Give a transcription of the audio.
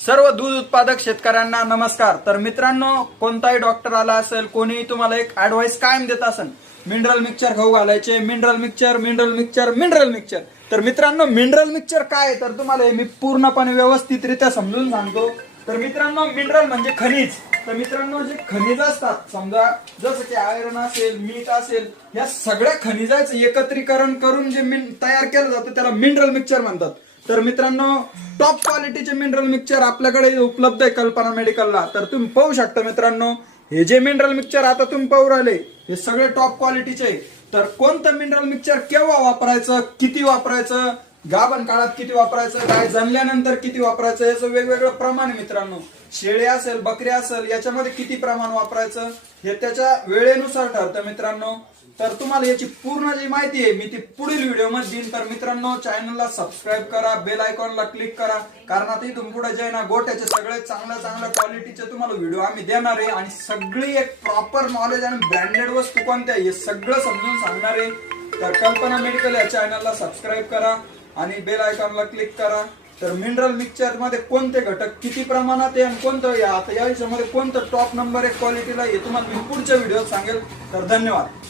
सर्व दूध उत्पादक शेतकऱ्यांना नमस्कार। तर मित्रांनो, कोणताही डॉक्टर आला असेल, कोणीही तुम्हाला एक ऍडवाइस कायम देत असेल, मिनरल मिक्सचर खाऊ घालायचे, मिनरल मिक्सचर। तर मित्रांनो, मिनरल मिक्सचर काय आहे तर तुम्हाला मी पूर्णपणे व्यवस्थितरित्या समजून सांगतो। तर मित्रांनो, मिनरल म्हणजे खनिज। तर मित्रांनो, जे खनिज असतात, समजा जसं की आयरन असेल, मीठ असेल, या सगळ्या खनिजाचं एकत्रीकरण करून जे तयार केलं जातं त्याला मिनरल मिक्सचर म्हणतात। तर मित्रांनो, टॉप क्वालिटीचे मिनरल मिक्सचर आपल्याकडे उपलब्ध आहे कल्पना मेडिकलला। तर तुम्ही पाहू शकता मित्रांनो, हे जे मिनरल मिक्सचर आता तुम्ही पाहू राहिले हे सगळे टॉप क्वालिटीचे आहे। तर कोणतं मिनरल मिक्सचर केव्हा वापरायचं, किती वापरायचं, गाभण काळात किती वापरायचं, गाय जणल्यानंतर किती वापरायचं, याचं वेगवेगळं प्रमाण आहे मित्रांनो। शेळी असेल, बकरी असेल, याच्यामध्ये किती प्रमाण वापरायचं हे त्याच्या वेळेनुसार ठरतं मित्रांनो। तर तुम्हाला याची पूर्ण जी माहिती आहे मी ती पुढील व्हिडिओ मध्ये देईन। तर मित्रांनो, चॅनलला सबस्क्राईब करा, बेल आयकॉनला क्लिक करा, कारण आता इथून पुढे जे ना गोट्याचे सगळे चांगल्या क्वालिटीचे तुम्हाला व्हिडिओ आम्ही देणार आहे आणि सगळी एक प्रॉपर नॉलेज आणि ब्रँडेड वस्तू कोणत्या हे सगळं समजून सांगणार आहे। तर कल्पना मेडिकल या चॅनलला सबस्क्राईब करा आणि बेल आयकॉनला क्लिक करा। तर मिनरल मिक्सचर मध्ये कोणते घटक किती प्रमाणात आहे आणि कोणतं आता या याच्यामध्ये कोणतं टॉप नंबर 1 क्वालिटीला हे तुम्हाला मी पुढच्या व्हिडिओत सांगेल। तर धन्यवाद।